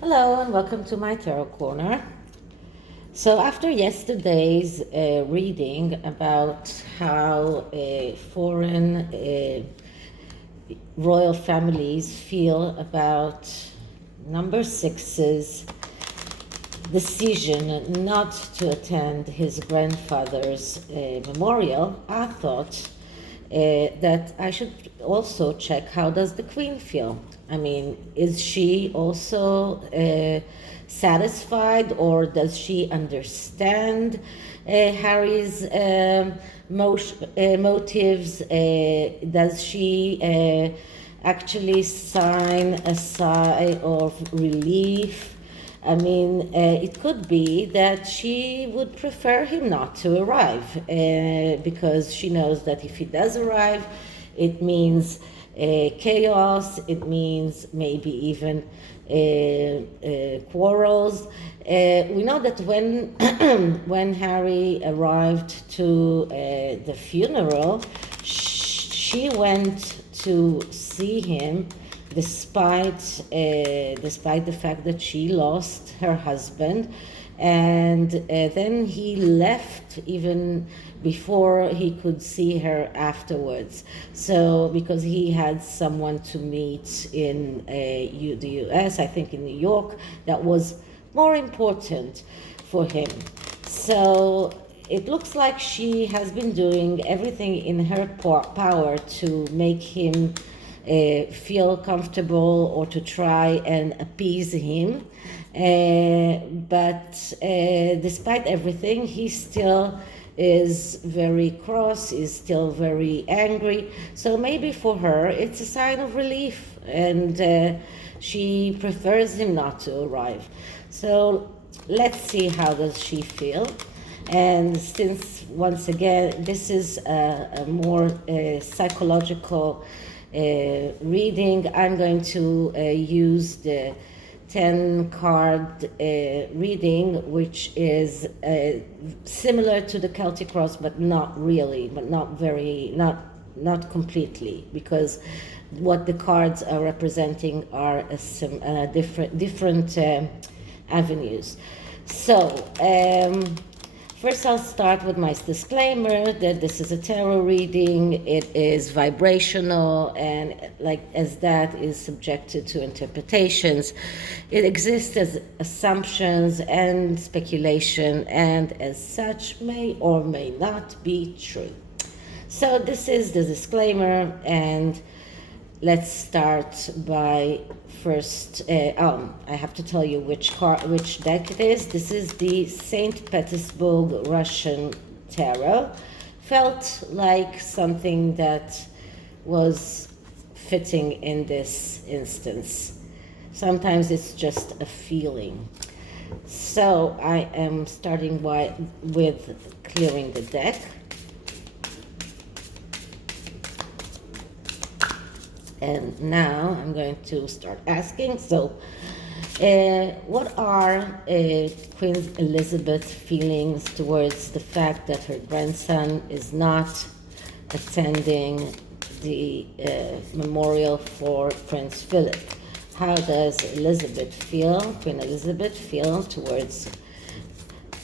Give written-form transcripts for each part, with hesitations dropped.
Hello and welcome to my Tarot Corner. So after yesterday's reading about how foreign royal families feel about number six's decision not to attend his grandfather's memorial, I thought that I should also check how does the queen feel. I mean, is she also satisfied, or does she understand Harry's motives? Does she actually sign a sigh of relief? I mean, it could be that she would prefer him not to arrive because she knows that if he does arrive, it means chaos, it means maybe even quarrels. We know that when when Harry arrived to the funeral, she went to see him despite the fact that she lost her husband, and then he left even before he could see her afterwards. So because he had someone to meet in the US, I think in New York, that was more important for him. So it looks like she has been doing everything in her power to make him feel comfortable or to try and appease him. But despite everything, he still is very cross, is still very angry. So maybe for her it's a sign of relief, and she prefers him not to arrive. So let's see how does she feel. And since, once again, this is a more psychological reading, I'm going to use the 10 card reading, which is similar to the Celtic Cross, but not really, but not completely, because what the cards are representing are different avenues. So first, I'll start with my disclaimer that this is a tarot reading. It is vibrational, and as that is subjected to interpretations. It exists as assumptions and speculation, and as such may or may not be true. So this is the disclaimer, and let's start by first. I have to tell you which deck it is. This is the St. Petersburg Russian Tarot. Felt like something that was fitting in this instance. Sometimes it's just a feeling. So I am starting with clearing the deck. And now I'm going to start asking. So, what are Queen Elizabeth's feelings towards the fact that her grandson is not attending the memorial for Prince Philip? How does Queen Elizabeth feel towards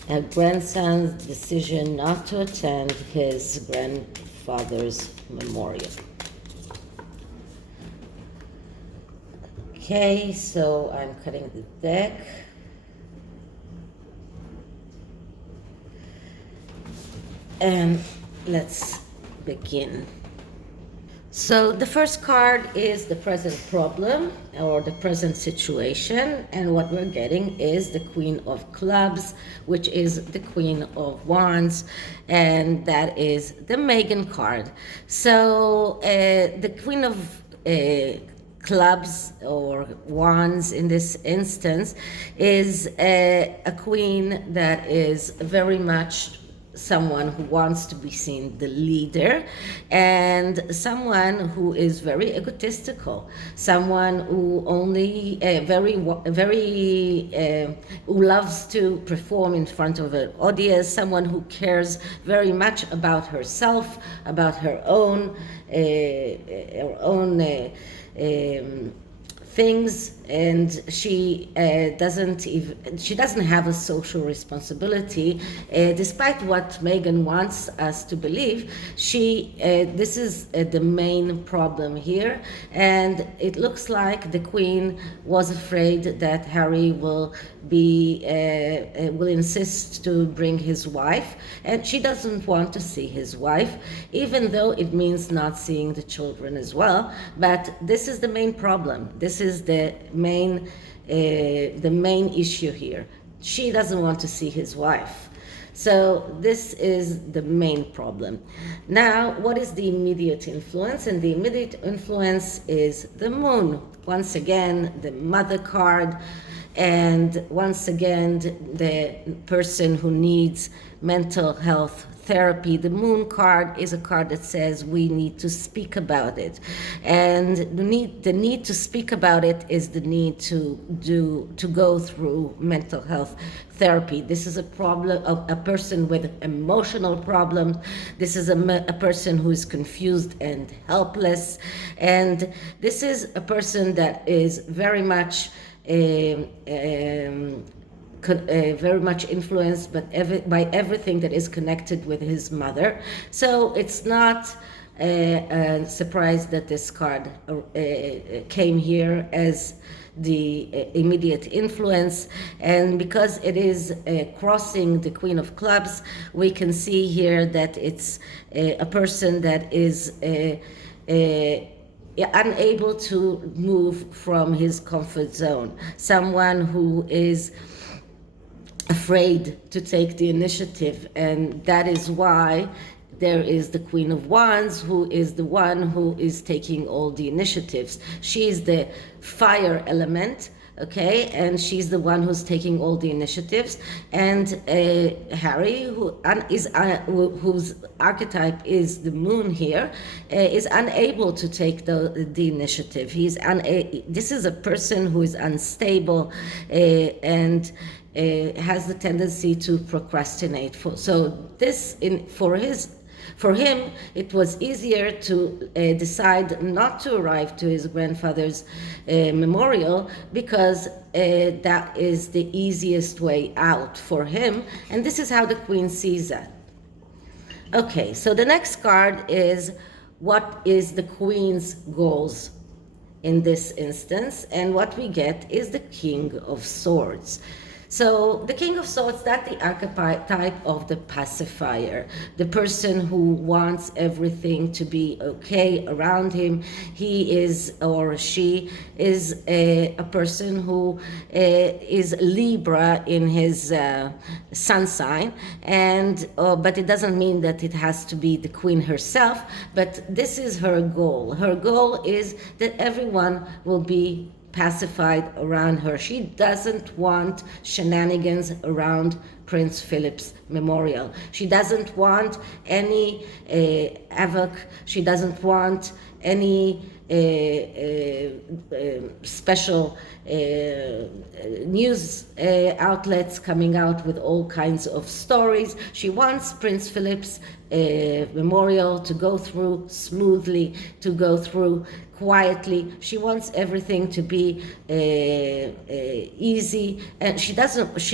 her grandson's decision not to attend his grandfather's memorial? Okay, so I'm cutting the deck. And let's begin. So the first card is the present problem or the present situation, and what we're getting is the Queen of Clubs, which is the Queen of Wands, and that is the Megan card. So the Queen of Clubs or Wands in this instance is a queen that is very much someone who wants to be seen the leader, and someone who is very egotistical, someone who only who loves to perform in front of an audience, someone who cares very much about herself, about her own things, and she doesn't have a social responsibility, despite what Megan wants us to believe. This is the main problem here, and it looks like the Queen was afraid that Harry will insist to bring his wife, and she doesn't want to see his wife, even though it means not seeing the children as well. But this is the main problem. This is the main issue here. She doesn't want to see his wife. So this is the main problem. Now, what is the immediate influence? And the immediate influence is the moon. Once again, the mother card, and once again, the person who needs mental health therapy. The moon card is a card that says we need to speak about it, and the need to speak about it is the need to go through mental health therapy. This is a problem of a person with emotional problems. This is a person who is confused and helpless, and this is a person that is very much very much influenced by everything that is connected with his mother. So it's not a surprise that this card came here as the immediate influence, and because it is crossing the Queen of Clubs, we can see here that it's a person that is unable to move from his comfort zone, someone who is afraid to take the initiative, and that is why there is the Queen of Wands, who is the one who is taking all the initiatives. She is the fire element, okay, and she's the one who's taking all the initiatives. And Harry, whose archetype is the moon here, is unable to take the initiative. This is a person who is unstable and has the tendency to procrastinate. For him, it was easier to decide not to arrive to his grandfather's memorial, because that is the easiest way out for him, and this is how the Queen sees that. Okay, so the next card is what is the Queen's goals in this instance, and what we get is the King of Swords. So the King of Swords, that's the archetype of the pacifier, the person who wants everything to be okay around him. He is, or she is, a person who is Libra in his sun sign, and but it doesn't mean that it has to be the Queen herself, but this is her goal. Her goal is that everyone will be pacified around her. She doesn't want shenanigans around Prince Philip's memorial. She doesn't want any havoc. She doesn't want any special news outlets coming out with all kinds of stories. She wants Prince Philip's memorial to go through smoothly, to go through quietly. She wants everything to be easy, and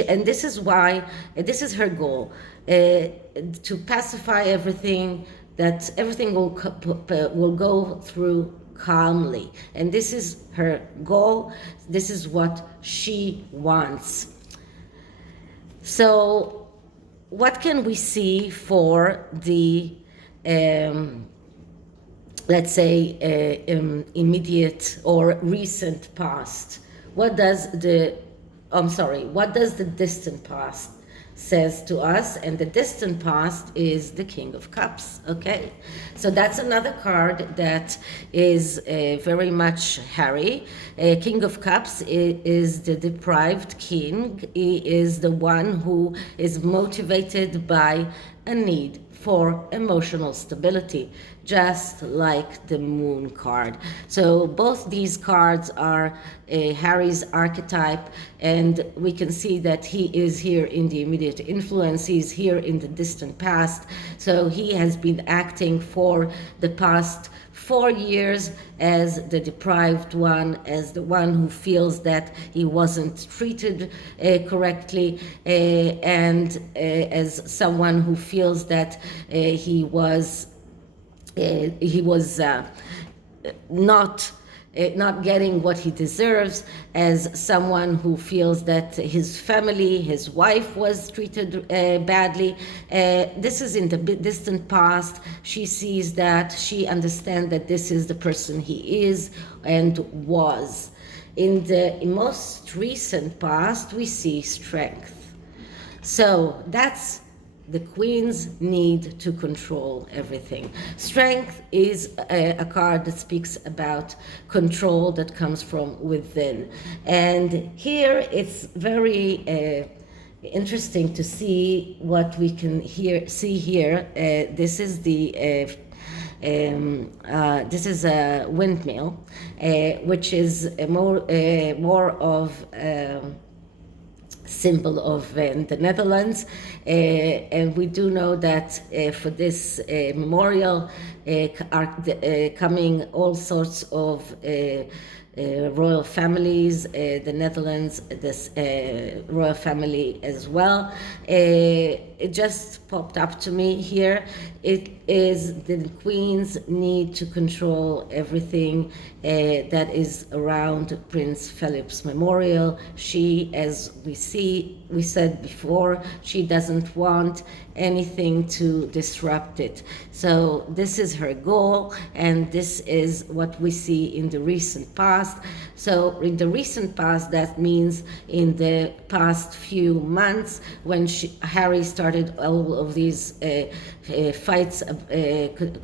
and this is why, this is her goal, to pacify everything, that everything will go through calmly, and this is her goal. This is what she wants. So what can we see for the let's say immediate or recent past? What does the distant past says to us? And the distant past is the King of Cups. Okay, so that's another card that is very much Harry. King of Cups is the deprived king. He is the one who is motivated by a need for emotional stability, just like the Moon card. So both these cards are Harry's archetype, and we can see that he is here in the immediate influence, he's here in the distant past. So he has been acting for the past 4 years as the deprived one, as the one who feels that he wasn't treated correctly, and as someone who feels that he was not getting what he deserves, as someone who feels that his family, his wife was treated badly. This is in the distant past. She sees that, she understands that this is the person he is and was. In the most recent past, we see strength. So that's the queen's need to control everything. Strength is a card that speaks about control that comes from within. And here it's very interesting to see what we can see here. This is this is a windmill, which is more of symbol of the Netherlands, and we do know that for this memorial are coming all sorts of royal families, the Netherlands, this royal family as well. It just popped up to me here. It is the Queen's need to control everything that is around Prince Philip's memorial. She, as we said before, she doesn't want anything to disrupt it. So this is her goal, and this is what we see in the recent past. So in the recent past, that means in the past few months, when Harry started all of these fights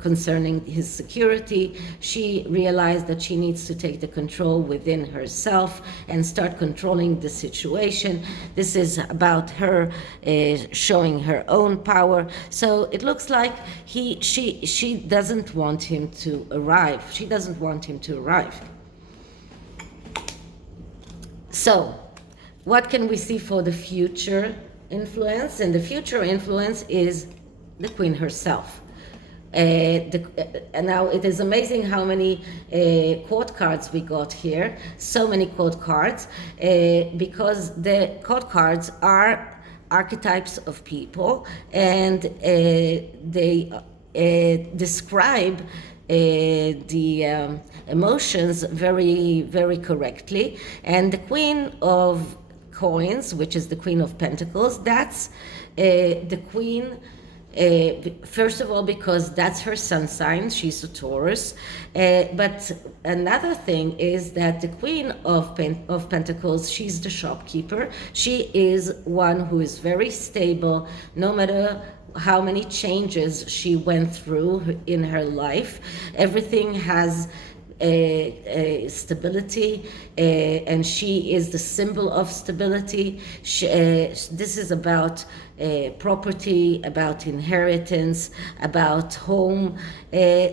concerning his security, she realized that she needs to take the control within herself and start controlling the situation. This is about her showing her own power. So it looks like she doesn't want him to arrive. She doesn't want him to arrive. So what can we see for the future influence? And the future influence is the Queen herself. And now it is amazing how many court cards we got here. So many court cards, because the court cards are archetypes of people, and they describe the emotions very, very correctly. And the Queen of Coins, which is the Queen of Pentacles, that's the Queen. First of all, because that's her sun sign, she's a Taurus. But another thing is that the Queen of Pentacles, she's the shopkeeper. She is one who is very stable, no matter how many changes she went through in her life. Everything has stability, and she is the symbol of stability. This is about property, about inheritance, about home.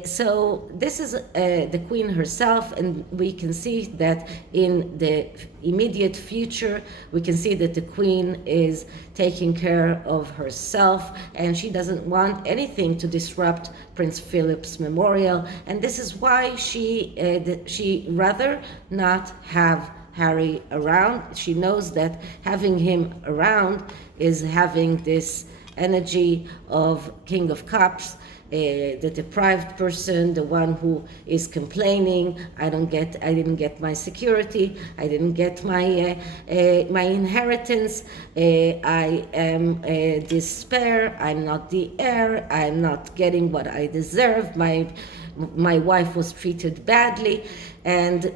So this is the Queen herself, and we can see that in the immediate future, we can see that the Queen is taking care of herself, and she doesn't want anything to disrupt Prince Philip's memorial. And this is why she rather not have Harry around. She knows that having him around is having this energy of King of Cups, the deprived person, the one who is complaining. I didn't get my security. I didn't get my my inheritance. I am despair. I'm not the heir. I'm not getting what I deserve. My wife was treated badly, and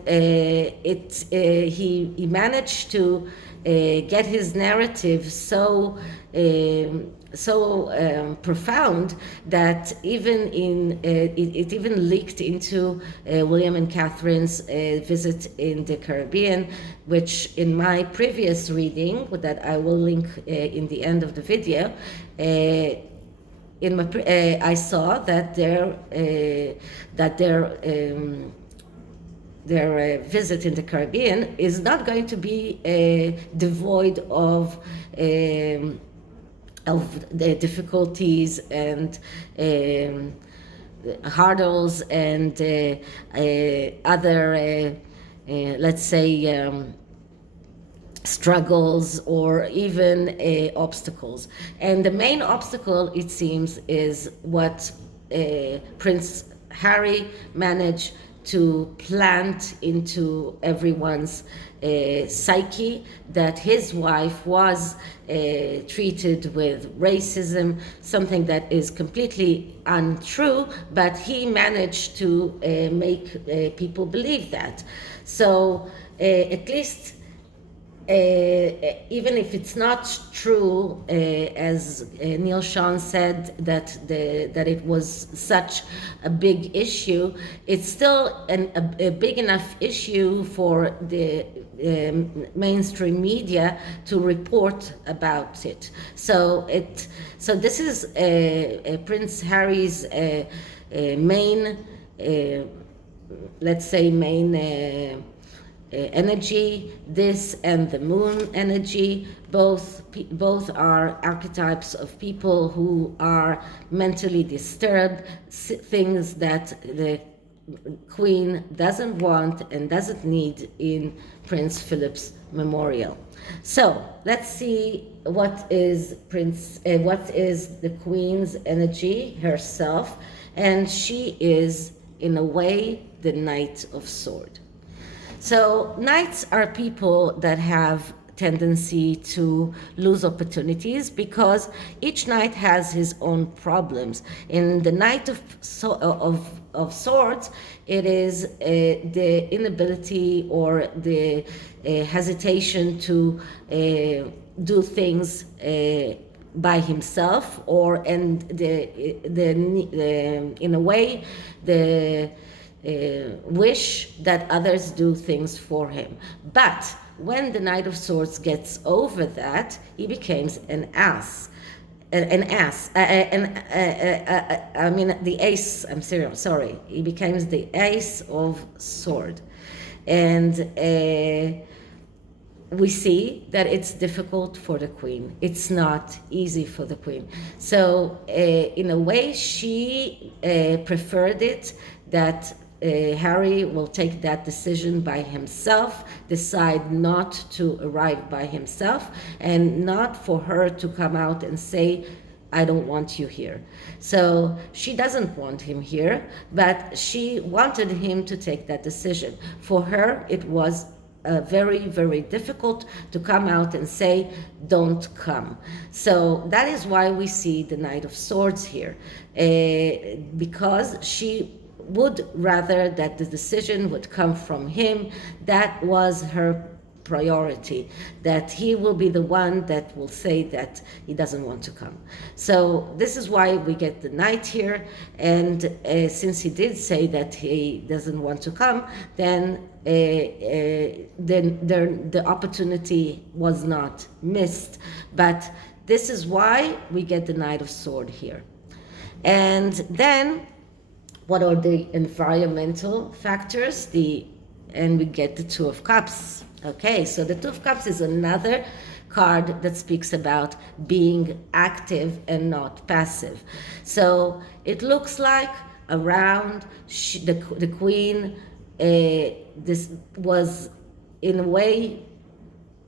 he managed to get his narrative so profound that even it even leaked into William and Catherine's visit in the Caribbean, which in my previous reading that I will link in the end of the video. I saw that their visit in the Caribbean is not going to be devoid of the difficulties and hurdles and other, let's say, struggles or even obstacles. And the main obstacle, it seems, is what Prince Harry managed to plant into everyone's psyche, that his wife was treated with racism, something that is completely untrue, but he managed to make people believe that. So at least even if it's not true, as Neil Sean said, that it was such a big issue, it's still a big enough issue for the mainstream media to report about it. So this is Prince Harry's main, let's say, main energy. This and the moon energy, both are archetypes of people who are mentally disturbed, things that the Queen doesn't want and doesn't need in Prince Philip's memorial. So let's see what is the Queen's energy herself, and she is, in a way, the Knight of Swords. So knights are people that have tendency to lose opportunities because each knight has his own problems. In the Knight of Swords, it is the inability or the hesitation to do things by himself, or in a way the wish that others do things for him. But when the Knight of Swords gets over that, he becomes an ass. I mean, the ace, I'm serious, sorry. He becomes the ace of sword. And we see that it's difficult for the Queen. It's not easy for the Queen. So in a way, she preferred it that Harry will take that decision by himself, decide not to arrive by himself, and not for her to come out and say, I don't want you here. So she doesn't want him here, but she wanted him to take that decision. For her, it was very, very difficult to come out and say, don't come. So that is why we see the Knight of Swords here, because she would rather that the decision would come from him. That was her priority, that he will be the one that will say that he doesn't want to come. So this is why we get the knight here, and since he did say that he doesn't want to come, then the opportunity was not missed. But this is why we get the Knight of Swords here. And then what are the environmental factors? And we get the Two of Cups. Okay, so the Two of Cups is another card that speaks about being active and not passive. So it looks like around the Queen, this was in a way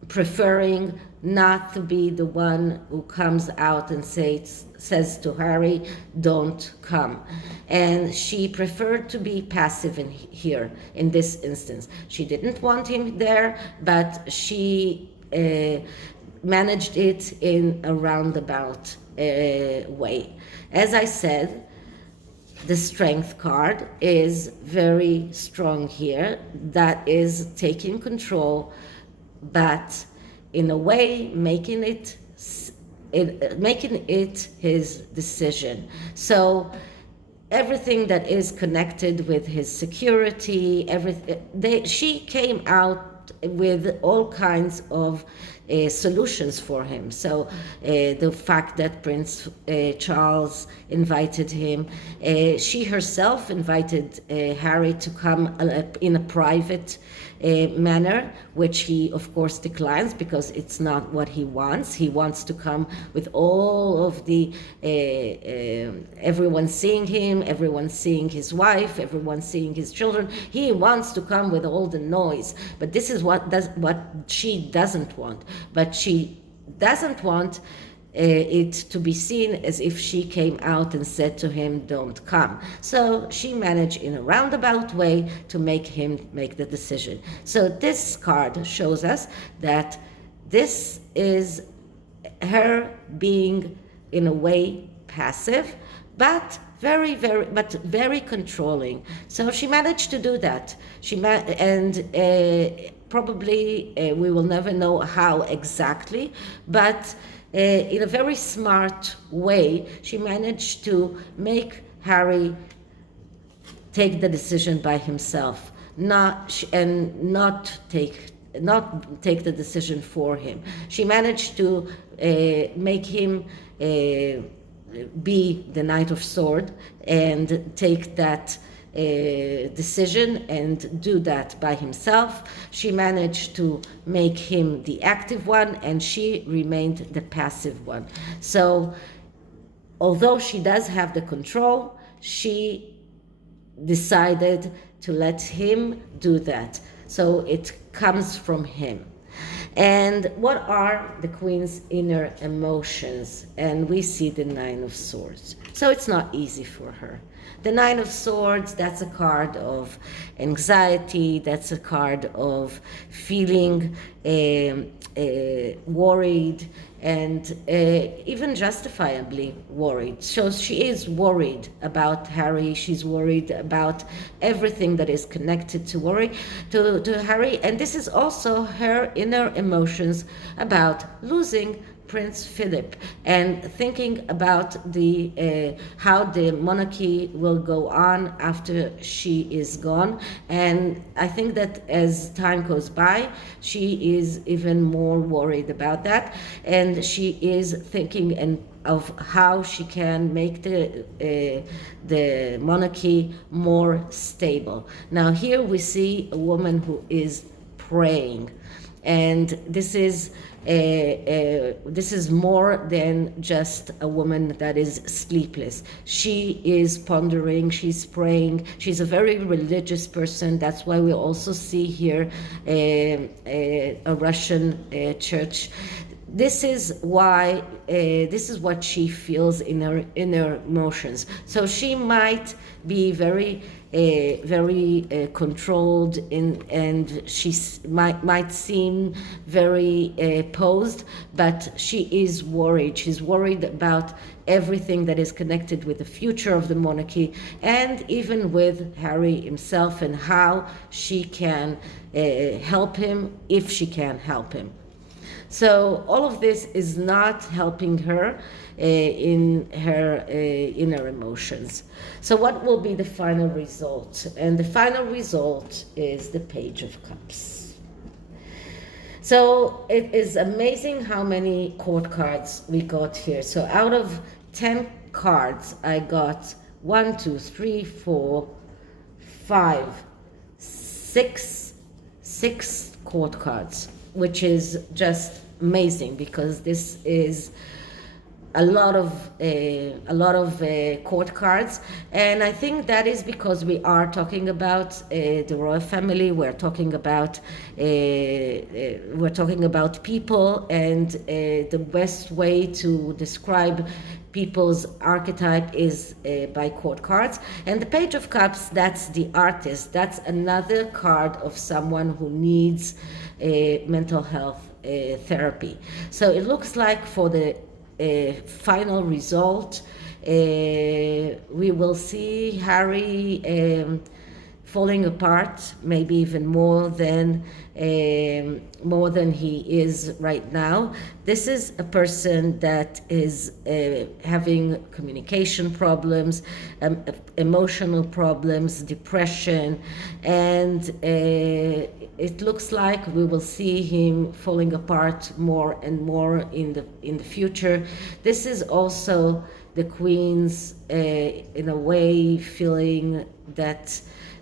preferring not to be the one who comes out and says to Harry, don't come. And she preferred to be passive here in this instance. She didn't want him there, but she managed it in a roundabout way. As I said, the Strength card is very strong here. That is taking control, but in a way making it his decision. So everything that is connected with his security, she came out with all kinds of solutions for him. So the fact that Prince Charles invited him, she herself invited Harry to come in a private manner, which he of course declines because it's not what he wants. He wants to come with all of the everyone seeing him, everyone seeing his wife, everyone seeing his children. He wants to come with all the noise, but this is what she doesn't want. But she doesn't want it to be seen as if she came out and said to him, don't come. So she managed in a roundabout way to make him make the decision. So this card shows us that this is her being in a way passive, but very controlling. So she managed to do that. Probably we will never know how exactly, but in a very smart way, she managed to make Harry take the decision by himself, not take the decision for him. She managed to make him be the Knight of Swords and take that decision and do that by himself. She managed to make him the active one, and she remained the passive one. So although she does have the control, she decided to let him do that. So it comes from him. And what are the Queen's inner emotions? And we see the Nine of Swords. So it's not easy for her. The Nine of Swords, that's a card of anxiety, that's a card of feeling worried, and even justifiably worried. So she is worried about Harry, she's worried about everything that is connected to Harry, and this is also her inner emotions about losing Prince Philip and thinking about the how the monarchy will go on after she is gone. And I think that as time goes by, she is even more worried about that, and she is thinking of how she can make the monarchy more stable. Now here we see a woman who is praying, and this is more than just a woman that is sleepless. She is pondering, she's praying, she's a very religious person. That's why we also see here a Russian church. This is why, this is what she feels in her emotions. So she might be very controlled and she might seem very posed, but she is worried. She's worried about everything that is connected with the future of the monarchy, and even with Harry himself, and how she can help him, if she can help him. So all of this is not helping her in her inner emotions. So what will be the final result? And the final result is the Page of Cups. So it is amazing how many court cards we got here. So out of 10 cards, I got 1, 2, 3, 4, 5, 6 court cards, which is just amazing, because this is a lot of court cards, and I think that is because we are talking about the royal family. We're talking about people, and the best way to describe people's archetype is by court cards. And the Page of Cups, that's the artist. That's another card of someone who needs mental health therapy. So it looks like for the final result, we will see Harry falling apart, maybe even more than he is right now. This is a person that is having communication problems, emotional problems, depression, and it looks like we will see him falling apart more and more in the future. This is also the Queen's, in a way, feeling that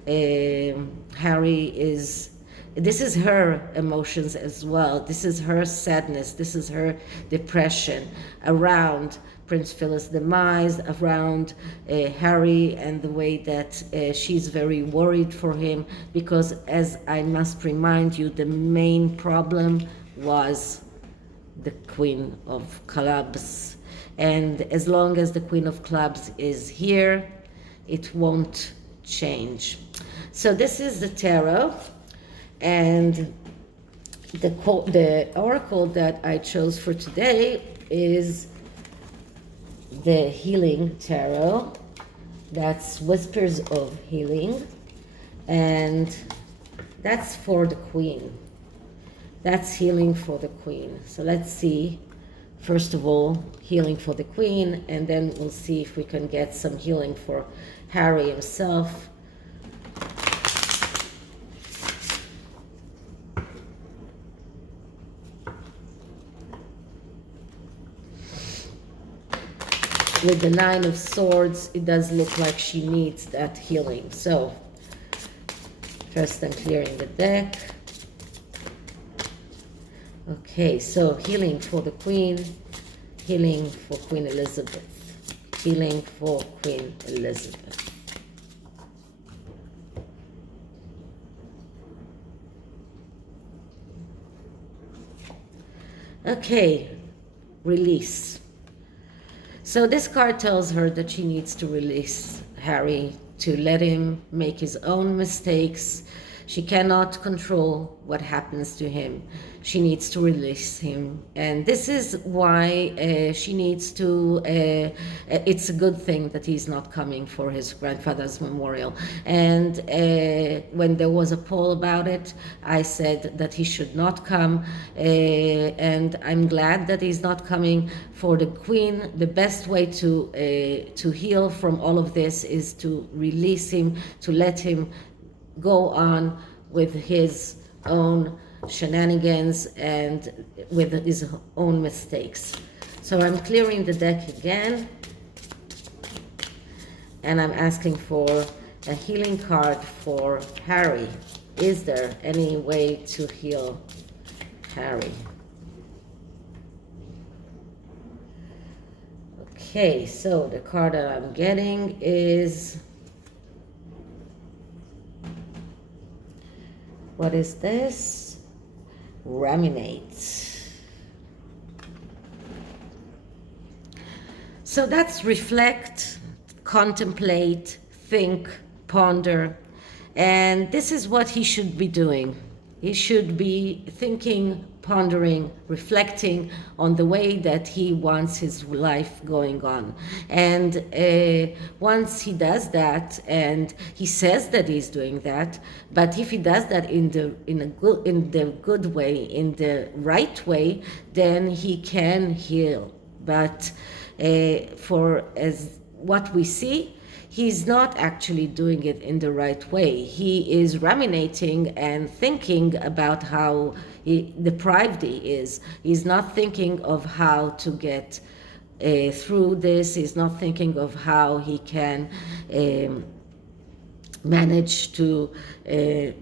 Harry is this is her emotions as well. This is her sadness. This is her depression around Prince Philip's demise, around Harry, and the way that she's very worried for him, because, as I must remind you, the main problem was the Queen of Clubs. And as long as the Queen of Clubs is here, it won't change. So this is the tarot, and the oracle that I chose for today is the Healing Tarot. That's Whispers of Healing, and that's for the Queen. That's healing for the Queen. So let's see, first of all, healing for the Queen, and then we'll see if we can get some healing for Harry himself. With the Nine of Swords, it does look like she needs that healing. So first I'm clearing the deck. Okay, so healing for the Queen, healing for Queen Elizabeth, healing for Queen Elizabeth. Okay, release. So this card tells her that she needs to release Harry, to let him make his own mistakes. She cannot control what happens to him. She needs to release him. And this is why she needs to, it's a good thing that he's not coming for his grandfather's memorial. And when there was a poll about it, I said that he should not come. And I'm glad that he's not coming. For the Queen, the best way to heal from all of this is to release him, to let him go on with his own shenanigans and with his own mistakes. So I'm clearing the deck again, and I'm asking for a healing card for Harry. Is there any way to heal Harry? Okay, so the card that I'm getting is, what is this? Ruminate. So that's reflect, contemplate, think, ponder. And this is what he should be doing. He should be thinking, pondering, reflecting on the way that he wants his life going on. And once he does that, and he says that he's doing that, but if he does that in the good way, in the right way, then he can heal. But for as what we see, he's not actually doing it in the right way. He is ruminating and thinking about how deprived he is. He's not thinking of how to get through this. He's not thinking of how he can manage to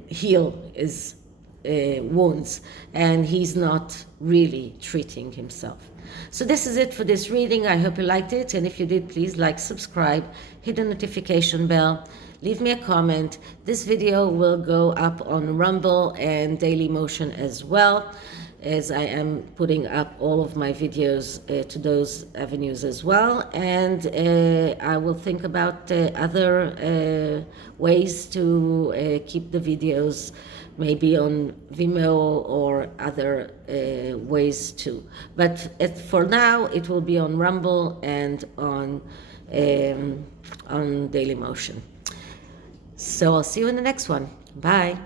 heal his wounds, and he's not really treating himself. So this is it for this reading. I hope you liked it, and if you did, please like, subscribe, hit the notification bell, leave me a comment. This video will go up on Rumble and Daily Motion as well, as I am putting up all of my videos to those avenues as well. And I will think about other ways to keep the videos maybe on Vimeo or other ways too. But for now, it will be on Rumble and on Daily Motion. So I'll see you in the next one. Bye.